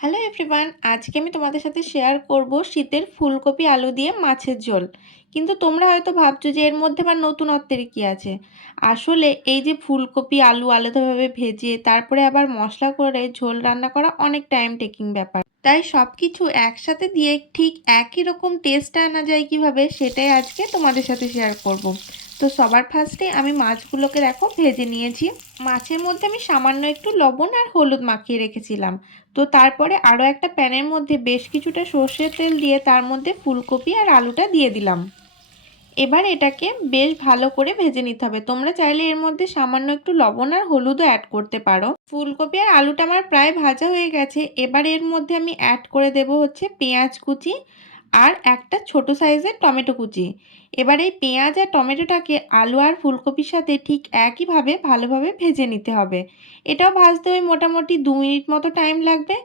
Hello everyone আজকে আমি তোমাদের সাথে শেয়ার করব শীতের ফুলকপি আলু দিয়ে মাছের ঝোল। কিন্তু তোমরা হয়তো ভাবছ যে এর মধ্যে আবার নতুনত্বের কী আছে? আসলে এই যে ফুলকপি, আলু আলাদাভাবে ভেজে, তারপরে আবার মশলা করে ঝোল রান্না করা অনেক টাইম টেকিং ব্যাপার। তাই সব কিছু একসাথে দিয়ে ঠিক একই রকম টেস্ট আনা যায় কীভাবে, সেটাই আজকে তোমাদের সাথে শেয়ার করব। তো সবার ফার্স্টে আমি মাছগুলোকে দেখো ভেজে নিয়েছি। মাছের মধ্যে আমি সামান্য একটু লবণ আর হলুদ মাখিয়ে রেখেছিলাম। তো তারপরে আরও একটা প্যানের মধ্যে বেশ কিছুটা সর্ষের তেল দিয়ে তার মধ্যে ফুলকপি আর আলুটা দিয়ে দিলাম। এবার এটাকে বেশ ভালো করে ভেজে নিতে হবে। তোমরা চাইলে এর মধ্যে সামান্য একটু লবণ আর হলুদও অ্যাড করতে পারো। ফুলকপি আর আলুটা আমার প্রায় ভাজা হয়ে গেছে। এবার এর মধ্যে আমি অ্যাড করে দেব হচ্ছে পেঁয়াজ কুচি আর একটা ছোট সাইজের টমেটো কুচি। এবার এই পেঁয়াজ আর টমেটোটাকে আলু আর ফুলকপির সাথে ঠিক একইভাবে ভালোভাবে ভেজে নিতে হবে। এটাও ভাজতে ওই মোটামুটি দু মিনিট মতো টাইম লাগবে।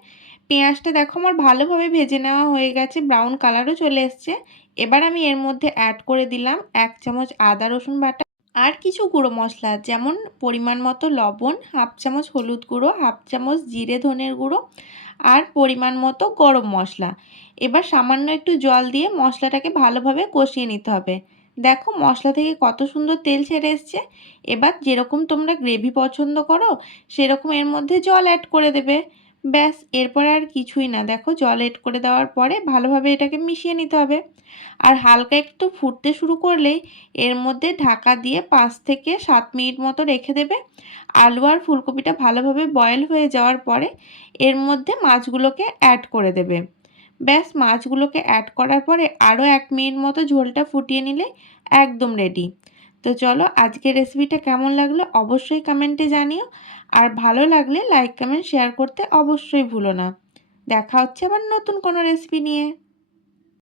পেঁয়াজটা দেখো আমার ভালোভাবে ভেজে নেওয়া হয়ে গেছে, ব্রাউন কালারও চলে এসছে। এবার আমি এর মধ্যে অ্যাড করে দিলাম এক চামচ আদা রসুন বাটা। আর কিছু গুঁড়ো মশলা, যেমন পরিমাণ মতো লবণ, হাফ চামচ হলুদ গুঁড়ো, হাফ চামচ জিরে ধনের গুঁড়ো আর পরিমাণ মতো গরম মশলা। এবার সামান্য একটু জল দিয়ে মশলাটাকে ভালোভাবে কষিয়ে নিতে হবে। দেখো মশলা থেকে কত সুন্দর তেল ছেড়ে এসছে। এবার যেরকম তোমরা গ্রেভি পছন্দ করো, সেরকম এর মধ্যে জল অ্যাড করে দেবে। ব্যাস, এরপর আর কিছুই না। দেখো, জল এড করে দেওয়ার পরে ভালোভাবে এটাকে মিশিয়ে নিতে হবে। আর হালকা একটু ফুটতে শুরু করলেই এর মধ্যে ঢাকা দিয়ে পাঁচ থেকে সাত মিনিট মতো রেখে দেবে। আলু আর ফুলকপিটা ভালোভাবে বয়েল হয়ে যাওয়ার পরে এর মধ্যে মাছগুলোকে অ্যাড করে দেবে। ব্যাস, মাছগুলোকে অ্যাড করার পরে আরও এক মিনিট মতো ঝোলটা ফুটিয়ে নিলে একদম রেডি তো চলো আজকের রেসিপিটা কেমন লাগল অবশ্যই কমেন্টে জানিও। আর ভালো লাগলে লাইক কমেন্ট শেয়ার করতে অবশ্যই ভুলো না। দেখা হচ্ছে আবার নতুন কোনো রেসিপি নিয়ে।